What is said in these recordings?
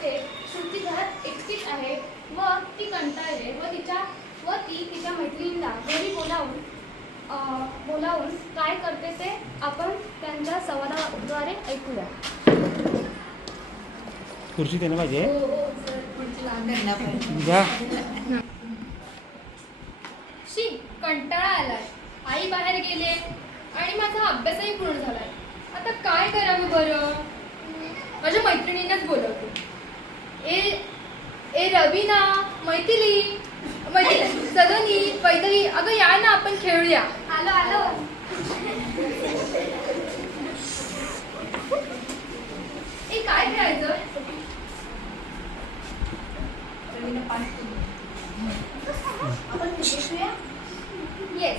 असते श्रुती घरात एकटीच आहे व ती कंटाळते व ती तिच्या मैत्रिणीला घरी बोलावून काय करते ते आपण त्यांच्या संवादाद्वारे ऐकूया. खुर्ची देणं पाहिजे. शी कंटाळा आलाय. आई बाहेर गेले आणि माझा अभ्यासही पूर्ण झालाय. आता काय करावं बरं? माझ्या मैत्रिणींनाच बोलवतो. ए रवीना, मैथिली, सलोनी, वैदही, अगं या ना, आपण खेळूया. आलो. काय खेळायचं? आपण क्रिकेट खेळूया? येस.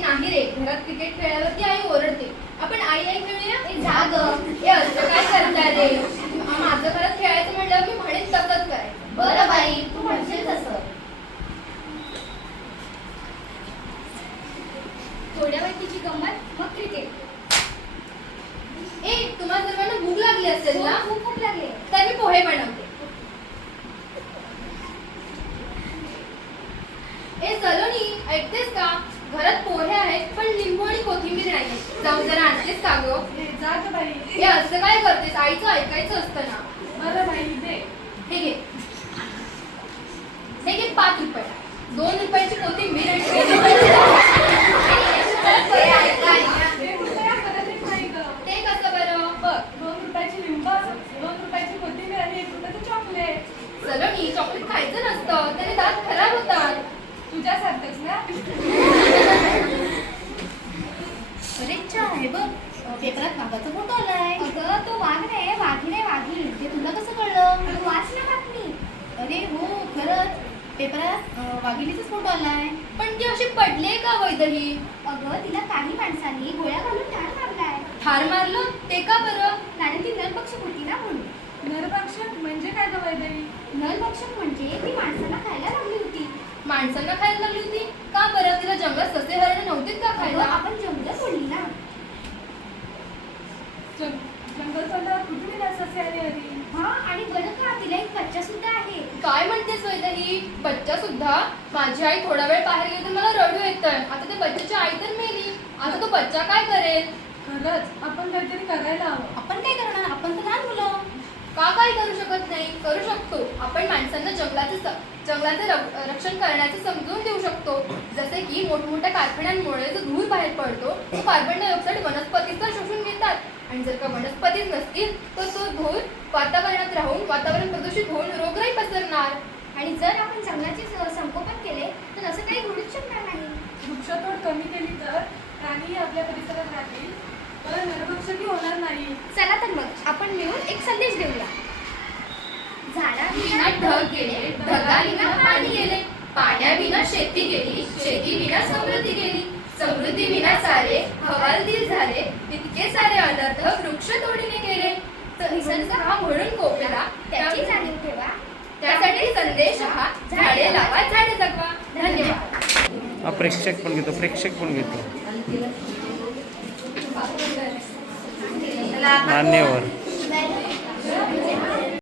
नाही रे, घरात क्रिकेट खेळायला आई ओरडते. आपण आई खेळूया? जाग असं काय करताय रे? माझं घरात खेळायचं म्हटलं मी म्हणेन तसंच करायचं. बरं बाई, तू म्हणशील तसं. थोड्या वेळ तिची गंमत, मग क्रिकेट. तुम्हाला सर्वांना भूक लागली असेल ना? खूप लागली. तर मी पोहे बनवते. सलोनी, ऐकतेस का? घरात पोहे आहेत पण लिंबू आणि कोथिंबीर नाही. जाऊ जरा आणतेस का गं? जा गं बाई. असं काय करतेस? आईचं ऐकायचं असतं ना. बरं बाई, दे. हे घे 5 रुपये. 2 रुपयाची कोथिंबीर आणि ते कसं बरं? बघ, 2 रुपयाची लिंबू, 2 रुपयाची कोथिंबीर आणि 1 रुपयाचं चॉकलेट. सलोनी, चॉकलेट खायचं नसतं, त्याने दात खराब होतात. तुझ्यासारखंच ना? अरे छान आहे बघ, पेपरात वाघाचा फोटो आलाय. अगं तो वाघ नाही, वाघीण. ते तुला कसं कळलं? वाच ना बातमी. अरे हो, खरंच पेपरात वाघिणीचाच फोटो आलाय. पण ती अशी पडले का वैदही? अगं तिला काही माणसांनी गोळ्या घालून ठार मारलाय. ठार मारलं? ते का बरं? आणि ती नरभक्षक होती ना म्हणून. नरभक्षक म्हणजे काय गं वैदही? नरभक्षक म्हणजे ती माणसांना खायला लागली होती. माणसांना खायला लागली होती का बरं? तिला जंगलात ससे हरण नव्हते का खायला? आपण जंगल सोडली ना. जंगल सोडल्यावर कुठे ससे आले हरी? हा, आणि बरं का, तिला एक बच्चा सुद्धा आहे. काय म्हणतेस वैदही? बच्चा सुद्धा? माझी आई थोडा वेळ बाहेर गेली तर मला रडू येतंय. आता त्या बच्चाची आई तर मेली. आता तो बच्चा काय करेल? खरंच आपण काहीतरी करायला हवं. आपण काय करणार? आपण तर लहान मुलं. का काही करू शकत नाही? करू शकतो. आपण माणसांना जंगलाचं रक्षण करण्याचं समजून देऊ शकतो. जसे की मोठमोठ्या कारखान्यांमुळे जो धूर बाहेर पडतो तो कार्बन डायऑक्साईड वनस्पतीचा शोषून घेतात. आणि जर का वनस्पतीच नसतील तर तो धूर वातावरणात राहून वातावरण प्रदूषित होऊन रोगराई पसरणार. आणि जर आपण जंगलाचे संगोपन केले तर असं काही घडूच शकणार नाही. वृक्षतोड कमी केली तर प्राणी आपल्या परिसरात राहतील, तर नरभक्षकही होणार नाही. चला तर मग आपण मिळून एक संदेश देऊया. झाडाविना ढग गेले, ढगाविना पाणी गेले, पाण्याविना शेती गेली, शेतीविना समृद्धी गेली, समृद्धीविना सारे हवालदिल झाले, तितके सारे अनर्थ वृक्षतोडीने केले. तर निसर्ग हा म्हणून कोपला, त्याची जाणीव ठेवा. त्यासाठी संदेश हा झाडे लावा, झाडे जगवा. धन्यवाद. प्रेक्षक पण घेतो. मान्यवर.